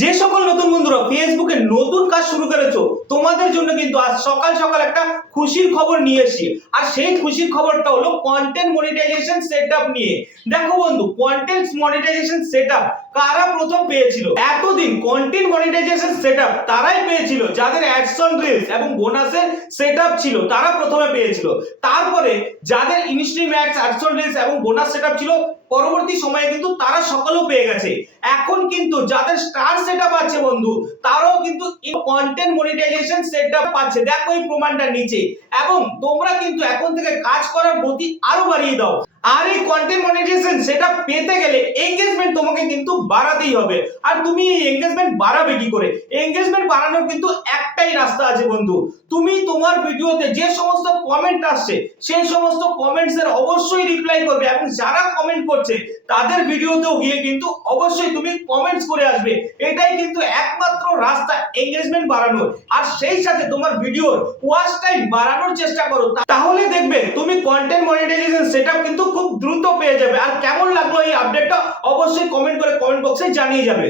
যে সকল নতুন বন্ধুরা ফেসবুকে নতুন কাজ শুরু করেছো তোমাদের জন্য কিন্তু আজ সকাল সকাল একটা খুশির খবর নিয়ে এসেছি। আর সেই খুশির খবরটা হলো কন্টেন্ট মনিটাইজেশন সেটআপ নিয়ে। দেখো বন্ধু, কন্টেন্ট মনিটাইজেশন সেটআপ কারা প্রথম পেয়েছিল? এতদিন কন্টেন্ট মনিটাইজেশন সেটআপ তারাই পেয়েছিল যাদের অ্যাডস অন রিলস এবং বোনাসের সেটআপ ছিল, তারা প্রথমে পেয়েছিল। তারপরে যাদের ইনস্ট্রিম অ্যাডস অন রিলস এবং বোনাস সেটআপ ছিল পরবর্তী সময়ে কিন্তু তারা সকলেও পেয়ে গেছে। এখন কিন্তু যাদের স্টার সেটআপ আছে বন্ধু, তারাও কিন্তু কন্টেন্ট মনিটাইজেশন সেটআপ পাচ্ছে। দেখো এই প্রমাণটা নিচে। এবং তোমরা কিন্তু এখন থেকে কাজ করার গতি আরো বাড়িয়ে দাও। আর এই কন্টেন্ট মনিটাইজেশন সেটআপ পেতে গেলে এনগেজমেন্ট তোমাকে কিন্তু বাড়াতেই হবে। আর তুমি এই এনগেজমেন্ট বাড়াবে কি করে? এনগেজমেন্ট বাড়ানোর কিন্তু একটাই রাস্তা আছে বন্ধু। তুমি তোমার ভিডিওতে যে সমস্ত কমেন্ট আসছে সেই সমস্ত কমেন্টস এর অবশ্যই রিপ্লাই করবে, এবং যারা কমেন্ট করছে তাদের ভিডিওতেও গিয়ে কিন্তু অবশ্যই তুমি কমেন্টস করে আসবে। এটাই কিন্তু একমাত্র রাস্তা এনগেজমেন্ট বাড়ানোর। আর সেই সাথে তোমার ভিডিওর ওয়াচ টাইম বাড়ানোর চেষ্টা করো, তাহলে দেখবে তুমি কন্টেন্ট মনিটাইজেশন সেটআপ কিন্তু খুব দ্রুত পেয়ে যাবে। আর কেমন লাগলো এই আপডেটটা অবশ্যই কমেন্ট করে কমেন্ট বক্সে জানিয়ে যাবে।